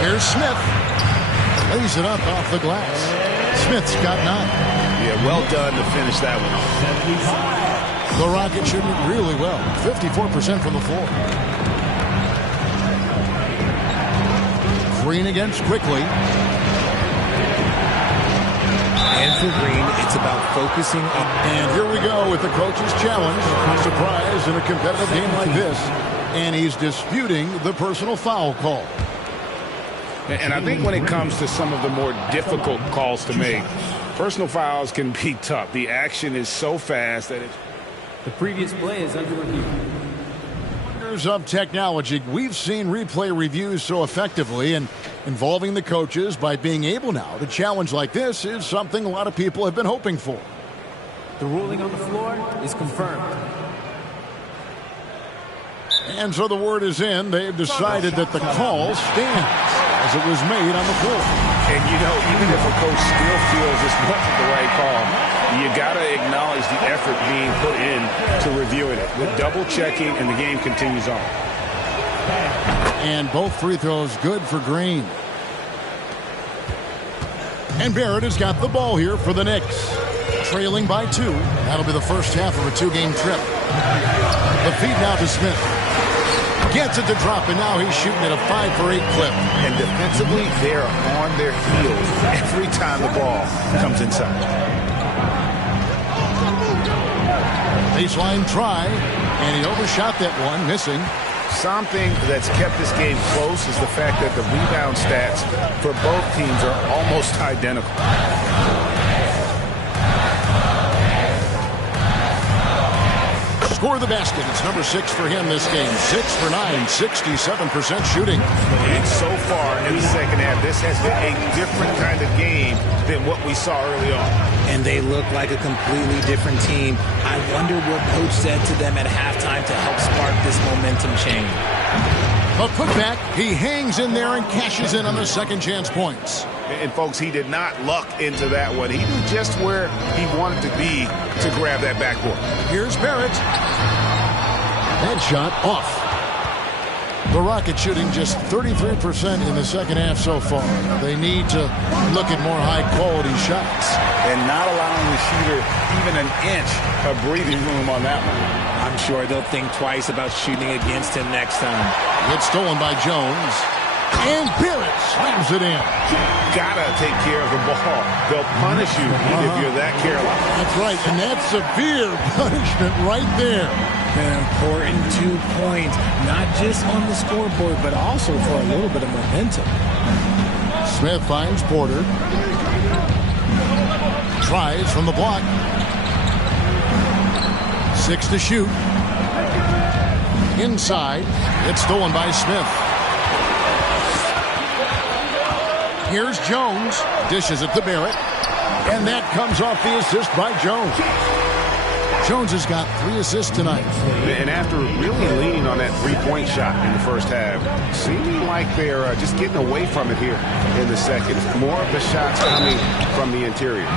Here's Smith. Lays it up off the glass. Smith's got 9. Yeah, well done to finish that one off. The Rockets shooting it really well. 54% from the floor. Green against Quickly. And for Green, it's about focusing on... And here we go with the coach's challenge. Surprise in a competitive game like this. And he's disputing the personal foul call. And I think when it comes to some of the more difficult calls to make, personal fouls can be tough. The action is so fast that the previous play is under review. Wonders of technology. We've seen replay reviews so effectively, and involving the coaches by being able now to challenge like this is something a lot of people have been hoping for. The ruling on the floor is confirmed. And so the word is in. They've decided that the call stands as it was made on the floor. And, you know, even if a coach still feels this wasn't the right call, you got to acknowledge the effort being put in to reviewing it. With double checking, and the game continues on. And both free throws good for Green. And Barrett has got the ball here for the Knicks. Trailing by 2. That'll be the first half of a 2-game trip. The feed now to Smith. Gets it to drop, and now he's shooting at a 5-for-8 clip. And defensively, they're on their heels every time the ball comes inside. Baseline try, and he overshot that one, missing. Something that's kept this game close is the fact that the rebound stats for both teams are almost identical. Score the basket. It's number 6 for him this game. 6 for 9, 67% shooting. And so far in the second half, this has been a different kind of game than what we saw early on. And they look like a completely different team. I wonder what coach said to them at halftime to help spark this momentum change. A putback. He hangs in there and cashes in on the second chance points. And, folks, he did not luck into that one. He knew just where he wanted to be to grab that backboard. Here's Barrett. That shot off. The Rockets shooting just 33% in the second half so far. They need to look at more high-quality shots. And not allowing the shooter even an inch of breathing room on that one. I'm sure they'll think twice about shooting against him next time. It's stolen by Jones. And Barrett slams it in. Gotta take care of the ball. They'll punish you if you're that careless. That's right, and that's severe punishment right there. An important 2 points, not just on the scoreboard, but also for a little bit of momentum. Smith finds Porter. Tries from the block. 6 to shoot. Inside. It's stolen by Smith. Here's Jones. Dishes it to Barrett. And that comes off the assist by Jones. Jones has got 3 assists tonight. And after really leaning on that three-point shot in the first half, seeming like they're just getting away from it here in the second. More of the shots coming from the interior.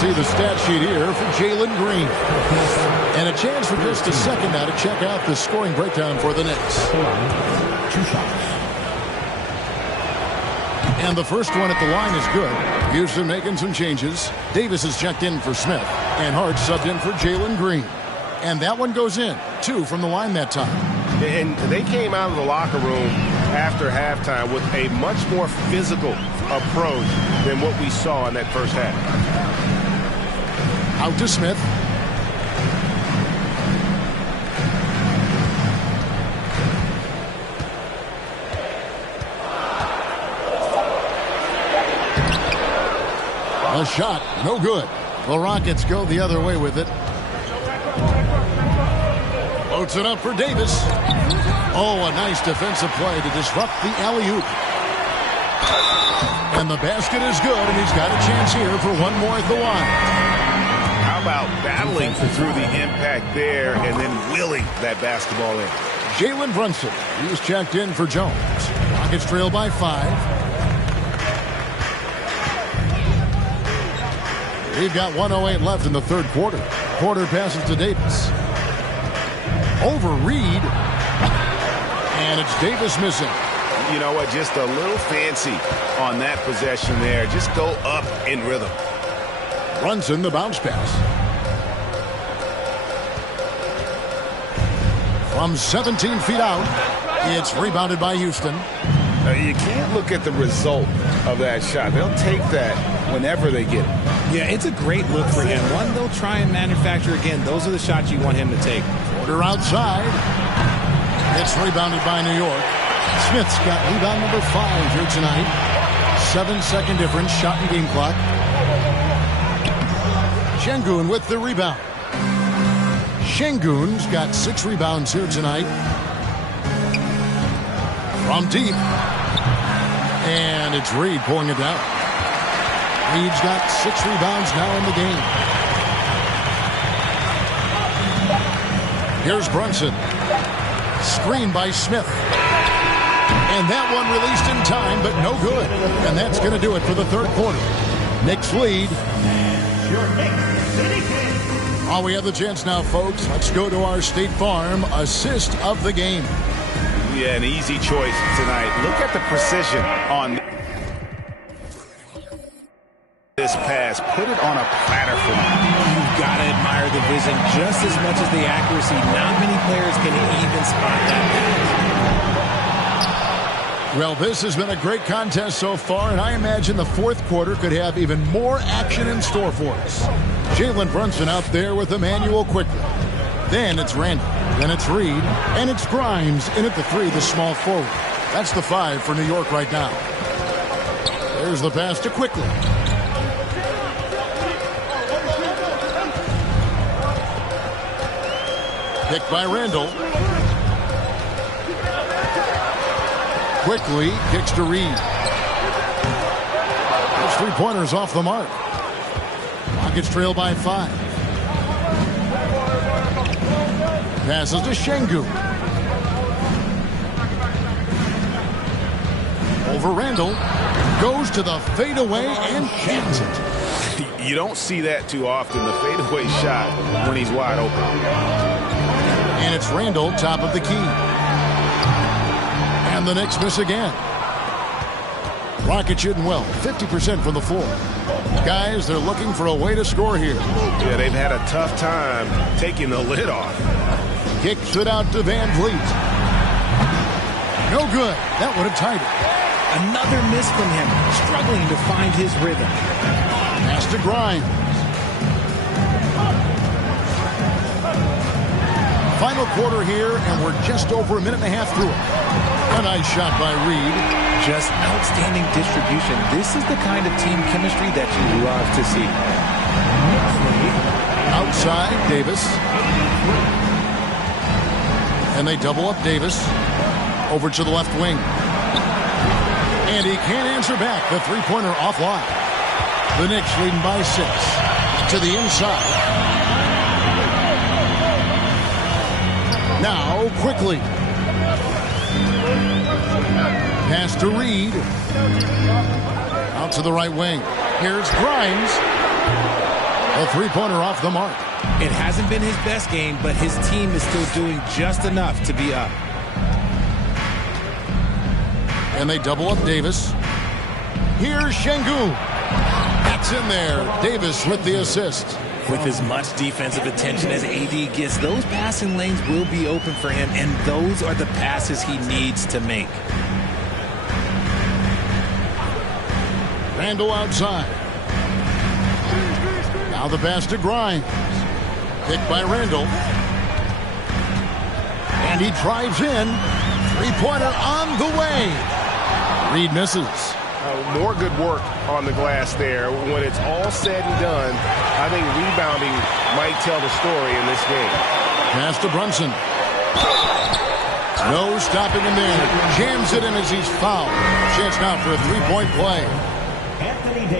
See the stat sheet here for Jalen Green. And a chance for just a second now to check out the scoring breakdown for the Knicks. 2 shots. And the first one at the line is good. Houston making some changes. Davis is checked in for Smith. And Hart subbed in for Jalen Green. And that one goes in. 2 from the line that time. And they came out of the locker room after halftime with a much more physical approach than what we saw in that first half. Out to Smith. A shot, no good. The Rockets go the other way with it. Floats it up for Davis. Oh, a nice defensive play to disrupt the alley-oop. And the basket is good, and he's got a chance here for one more at the line. How about battling through the impact there and then willing that basketball in? Jalen Brunson, he's checked in for Jones. Rockets trail by 5. We've got 1:08 left in the third quarter. Porter passes to Davis. Over Reed. And it's Davis missing. You know what? Just a little fancy on that possession there. Just go up in rhythm. Brunson, the bounce pass. From 17 feet out, it's rebounded by Houston. You can't look at the result of that shot. They'll take that whenever they get it. Yeah, it's a great look for him. One they'll try and manufacture again. Those are the shots you want him to take. Porter outside. It's rebounded by New York. Smith's got rebound number 5 here tonight. 7-second difference, shot and game clock. Şengün with the rebound. Şengün's got 6 rebounds here tonight. From deep. And it's Reed pulling it down. Reed's got 6 rebounds now in the game. Here's Brunson. Screen by Smith. And that one released in time, but no good. And that's going to do it for the third quarter. Knicks lead. Oh, we have the chance now, folks. Let's go to our State Farm assist of the game. Yeah, an easy choice tonight. Look at the precision on this pass. Put it on a platter for me. You've got to admire the vision just as much as the accuracy. Not many players can even spot that pass. Well, this has been a great contest so far, and I imagine the fourth quarter could have even more action in store for us. Jalen Brunson out there with Emmanuel quickly. Then it's Randall. Then it's Reed. And it's Grimes in at the 3, the small forward. That's the 5 for New York right now. There's the pass to Quickly. Picked by Randall. Quickly kicks to Reed. Those 3-pointers off the mark. Rockets trail by 5. Passes to Şengün. Over Randall. Goes to the fadeaway and cans it. You don't see that too often, the fadeaway shot when he's wide open. And it's Randall, top of the key. And the Knicks miss again. Rockets shooting well, 50% from the floor. Guys, they're looking for a way to score here. Yeah, they've had a tough time taking the lid off. Kicks it out to Van Vliet. No good. That would have tied it. Another miss from him, struggling to find his rhythm. Pass to Grimes. Final quarter here, and we're just over a minute and a half through it. A nice shot by Reed. Just outstanding distribution. This is the kind of team chemistry that you love to see. Outside, Davis. And they double up Davis. Over to the left wing. And he can't answer back. The 3-pointer offline. The Knicks leading by 6. To the inside. Now, Quickly. Pass to Reed. Out to the right wing. Here's Grimes. A 3-pointer off the mark. It hasn't been his best game, but his team is still doing just enough to be up. And they double up Davis. Here's Şengün. That's in there. Davis with the assist. With as much defensive attention as AD gets, those passing lanes will be open for him, and those are the passes he needs to make. Randall outside. Now the pass to Grimes. Picked by Randall. And he drives in. 3-pointer on the way. Reed misses. More good work on the glass there. When it's all said and done, I think rebounding might tell the story in this game. Pass to Brunson. No stopping him there. Jams it in as he's fouled. Chance now for a 3-point play.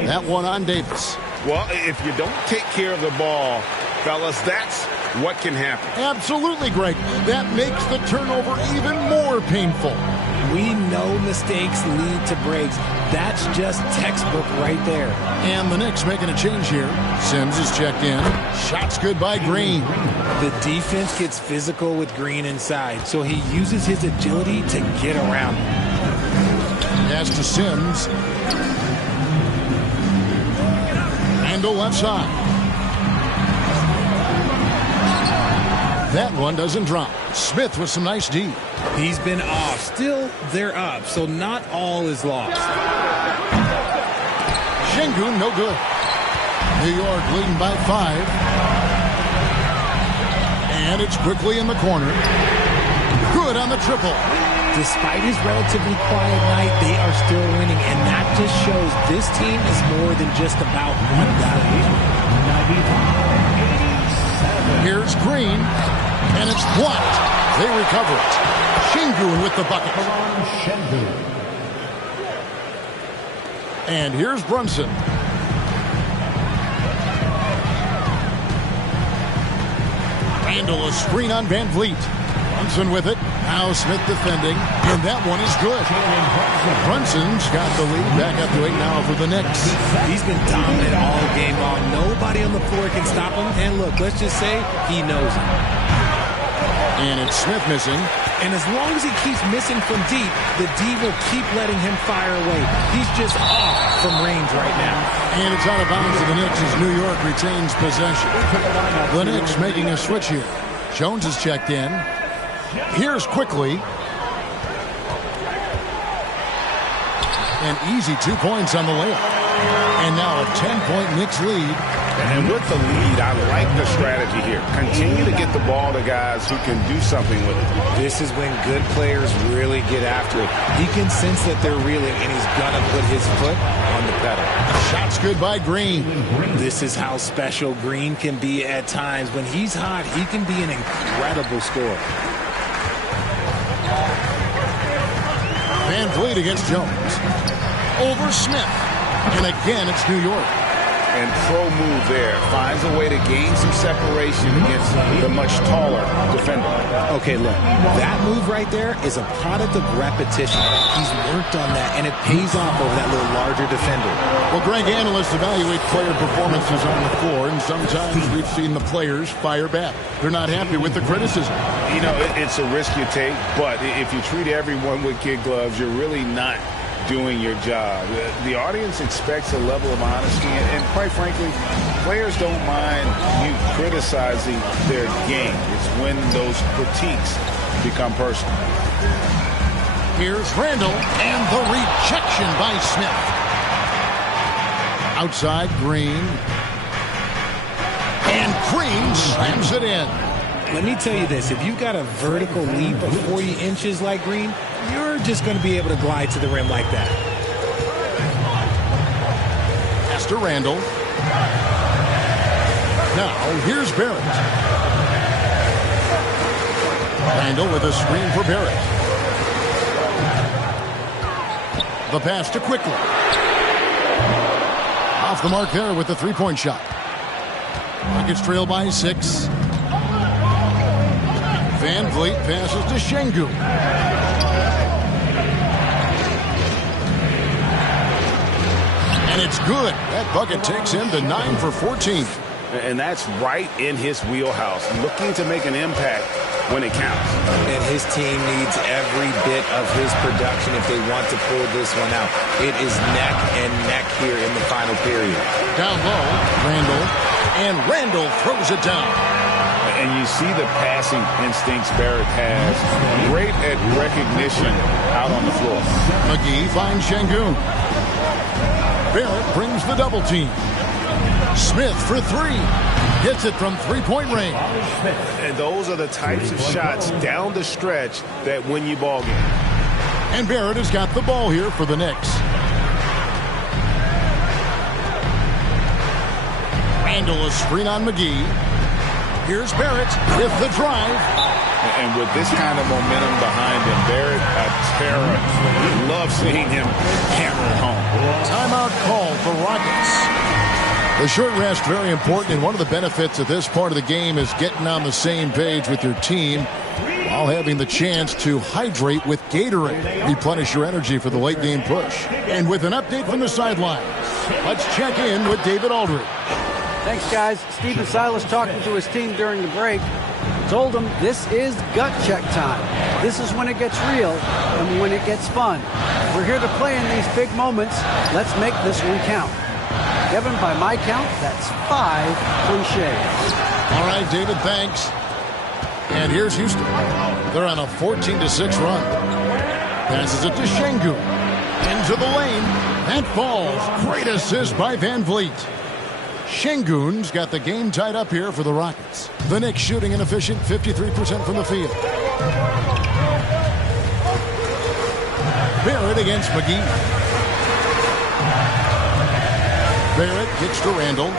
That one on Davis. Well, if you don't take care of the ball, fellas, that's what can happen. Absolutely, Greg. That makes the turnover even more painful. We know mistakes lead to breaks. That's just textbook right there. And the Knicks making a change here. Sims is checked in. Shots good by Green. The defense gets physical with Green inside, so he uses his agility to get around. Pass to Sims. Randall left side. That one doesn't drop. Smith with some nice D. He's been off. Still, they're up, so not all is lost. Şengün, no good. New York leading by 5. And it's quickly in the corner. Good on the triple. Despite his relatively quiet night, they are still winning, and that just shows this team is more than just about one guy. Here's Green, and it's blocked. They recover it. Şengün with the bucket. And here's Brunson. Randall, a screen on Van Vliet. Brunson with it. Now Smith defending, and that one is good. Brunson's got the lead back up to 8 now for the Knicks. He's been dominant all game long. Nobody on the floor can stop him. And look, let's just say he knows it. And it's Smith missing. And as long as he keeps missing from deep, the D will keep letting him fire away. He's just off from range right now. And it's out of bounds to the Knicks as New York retains possession. The Knicks making a switch here. Jones is checked in. Here's quickly. An easy 2 points on the layup. And now a 10-point Knicks lead. And with the lead, I like the strategy here. Continue to get the ball to guys who can do something with it. This is when good players really get after it. He can sense that they're reeling, and he's going to put his foot on the pedal. Shot's good by Green. This is how special Green can be at times. When he's hot, he can be an incredible scorer. Van Vliet against Jones. Over Smith. And again, it's New York. And pro move there. Finds a way to gain some separation against the much taller defender. Okay, look. That move right there is a product of repetition. He's worked on that, and it pays off over that little larger defender. Well, Greg, analysts evaluate player performances on the floor, and sometimes we've seen the players fire back. They're not happy with the criticism. You know, it's a risk you take, but if you treat everyone with kid gloves, you're really not doing your job. The audience expects a level of honesty, and quite frankly, players don't mind you criticizing their game. It's when those critiques become personal. Here's Randall, and the rejection by Smith. Outside, Green. And Green slams it in. Let me tell you this. If you got a vertical leap of 40 inches like Green, you're just going to be able to glide to the rim like that. Pass to Randall. Now, here's Barrett. Randall with a screen for Barrett. The pass to Quickly. Off the mark there with the three-point shot. Rockets trail by 6. Van Vliet passes to Şengün. And it's good. That bucket takes him to 9 for 14. And that's right in his wheelhouse, looking to make an impact when it counts. And his team needs every bit of his production if they want to pull this one out. It is neck and neck here in the final period. Down low, Randall. And Randall throws it down. And you see the passing instincts Barrett has. Great at recognition out on the floor. McGee finds Şengün. Barrett brings the double team. Smith for 3. Hits it from three-point range. And those are the types of shots down the stretch that win you ball games. And Barrett has got the ball here for the Knicks. Randall, a screen on McGee. Here's Barrett with the drive. And with this kind of momentum behind him, Barrett, a terror. We love seeing him hammer it home. Timeout call for Rockets. The short rest, very important, and one of the benefits of this part of the game is getting on the same page with your team while having the chance to hydrate with Gatorade. Replenish your energy for the late game push. And with an update from the sidelines, let's check in with David Aldridge. Thanks, guys. Stephen Silas talking to his team during the break. Told them this is gut check time. This is when it gets real and when it gets fun. We're here to play in these big moments. Let's make this one count. Kevin, by my count, that's 5 cliches. All right, David, thanks. And here's Houston. They're on a 14-6 run. Passes it to Şengün. Into the lane. That falls. Great assist by Van Vliet. Şengün's got the game tied up here for the Rockets. The Knicks shooting inefficient, 53% from the field. Barrett against McGee. Barrett kicks to Randall.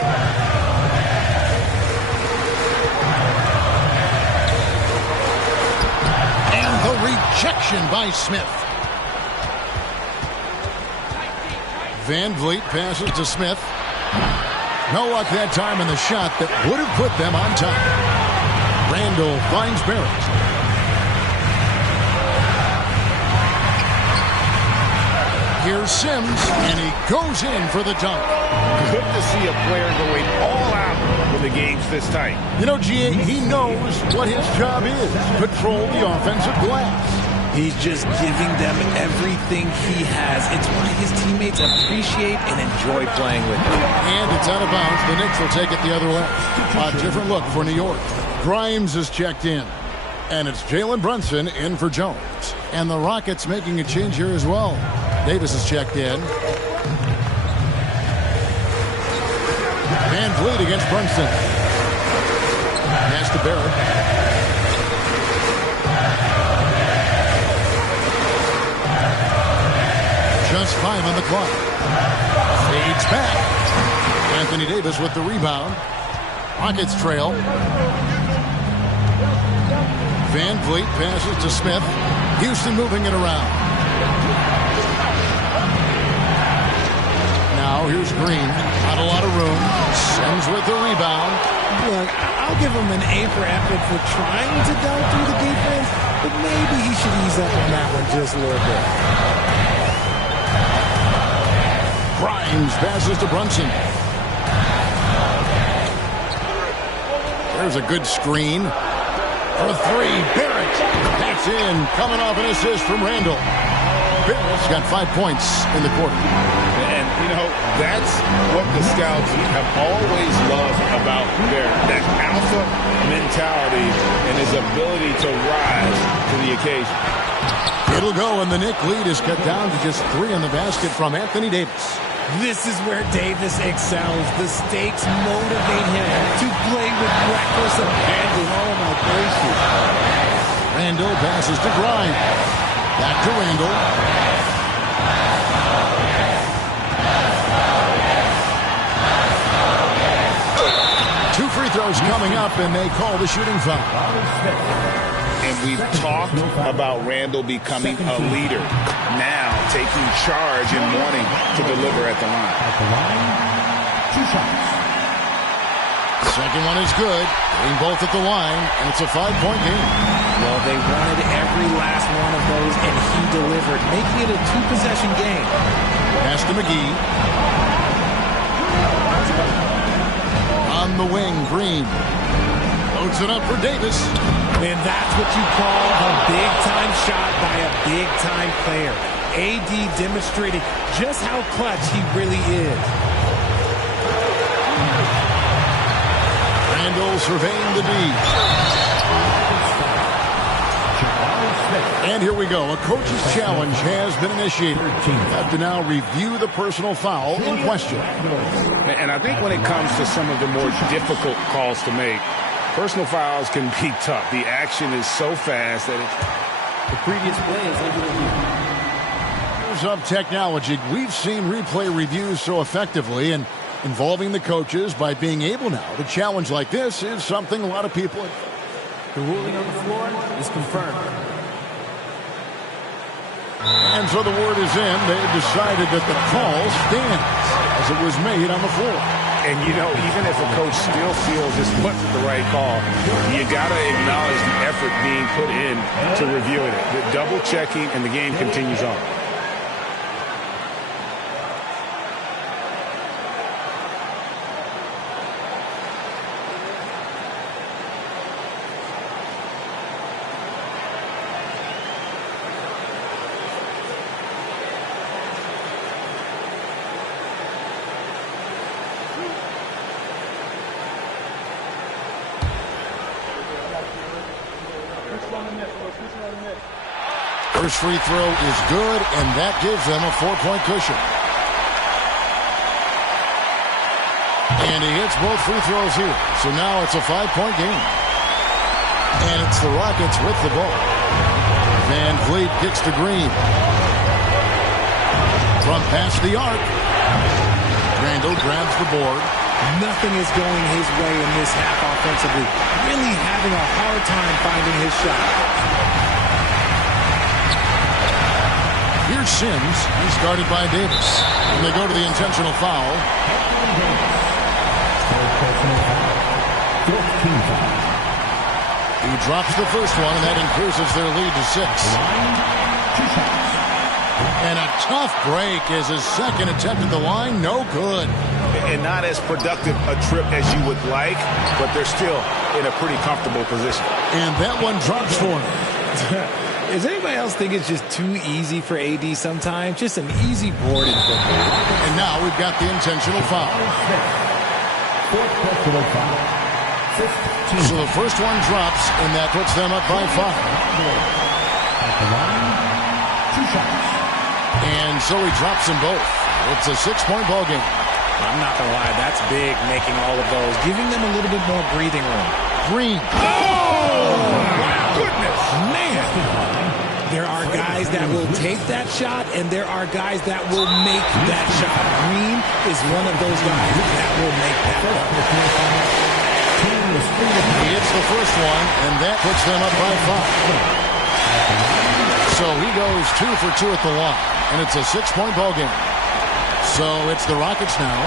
And the rejection by Smith. Van Vliet passes to Smith. No luck that time in the shot that would have put them on top. Randall finds Barrett. Here's Sims, and he goes in for the dunk. Good to see a player going all out when the game's this tight. You know, G.A., he knows what his job is. Control the offensive glass. He's just giving them everything he has. It's why his teammates appreciate and enjoy playing with him. And it's out of bounds. The Knicks will take it the other way. A different look for New York. Grimes is checked in. And it's Jalen Brunson in for Jones. And the Rockets making a change here as well. Davis is checked in. Van Vliet against Brunson. Pass to Barrett. Just 5 on the clock. Fades back. Anthony Davis with the rebound. Rockets trail. Van Vliet passes to Smith. Houston moving it around. Now here's Green. Not a lot of room. Sims with the rebound. Look, I'll give him an A for effort for trying to dunk through the defense, but maybe he should ease up on that one just a little bit. Grimes passes to Brunson. There's a good screen. For 3, Barrett. That's in. Coming off an assist from Randall. Barrett's got 5 points in the quarter. And, you know, that's what the scouts have always loved about Barrett. That alpha mentality and his ability to rise to the occasion. It'll go, and the Knick lead is cut down to just 3 in the basket from Anthony Davis. This is where Davis excels. The stakes motivate him to play with reckless abandon. Oh, my gracious. Randall passes to Grimes. Back to Randall. 2 free throws coming up, and they call the shooting foul. And we've talked about Randall becoming a leader. Now taking charge and wanting to deliver at the line. 2 shots. Second one is good. Getting both at the line, and it's a 5-point game. Well, they wanted every last one of those, and he delivered, making it a 2-possession game. Pass to McGee. On the wing, Green. Loads it up for Davis. And that's what you call a big-time shot by a big-time player. AD demonstrating just how clutch he really is. Randall surveying the D. And here we go. A coach's challenge has been initiated. We have to now review the personal foul in question. And I think when it comes to some of the more difficult calls to make, personal fouls can be tough. The action is so fast that The previous play is under review. Years of technology, we've seen replay reviews so effectively, and involving the coaches by being able now to challenge like this is something a lot of people... The ruling on the floor is confirmed. And so the word is in. They've decided that the call stands as it was made on the floor. And, you know, even if a coach still feels this wasn't the right call, you got to acknowledge the effort being put in to reviewing it. The double checking, and the game continues on. First free throw is good, and that gives them a 4-point cushion. And he hits both free throws here. So now it's a 5-point game. And it's the Rockets with the ball. Van Vliet gets to Green. From past the arc. Randall grabs the board. Nothing is going his way in this half offensively. Really having a hard time finding his shot. Here's Sims. He's guarded by Davis. And they go to the intentional foul. He drops the first one, and that increases their lead to 6. And a tough break is his second attempt at the line. No good. And not as productive a trip as you would like, but they're still in a pretty comfortable position. And that one drops for him. Does anybody else think it's just too easy for AD sometimes? Just an easy board in football. And now we've got the intentional foul. So the first one drops, and that puts them up by 5. And so he drops them both. It's a 6-point ball game. I'm not going to lie, that's big, making all of those, giving them a little bit more breathing room. Green. Oh, my goodness, man. There are guys that will take that shot, and there are guys that will make that shot. Green is one of those guys that will make that shot. He hits the first one, and that puts them up by 5. So he goes 2 for 2 at the line, and it's a 6-point ball game. So it's the Rockets now.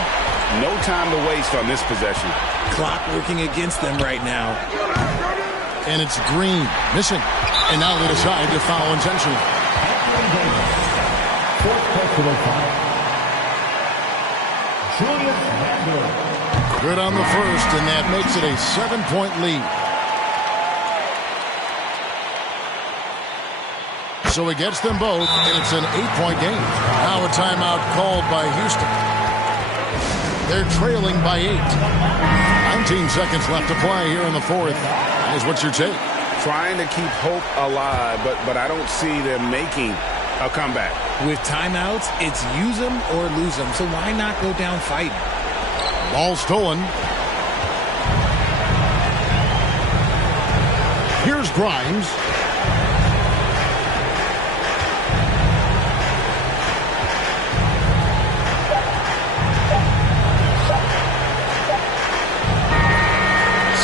No time to waste on this possession. Clock working against them right now. And it's Green missing. And now they decide to foul intentionally. Good on the first, and that makes it a 7-point lead. So he gets them both, and it's an 8-point game. Now a timeout called by Houston. They're trailing by 8. 19 seconds left to play here in the fourth. What's your take? Trying to keep hope alive, but I don't see them making a comeback. With timeouts, it's use them or lose them. So why not go down fighting? Ball stolen. Here's Grimes.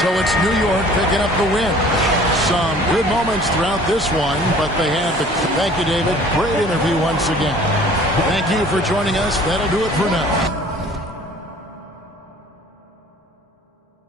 So it's New York picking up the win. Some good moments throughout this one, but they had the... Thank you, David. Great interview once again. Thank you for joining us. That'll do it for now.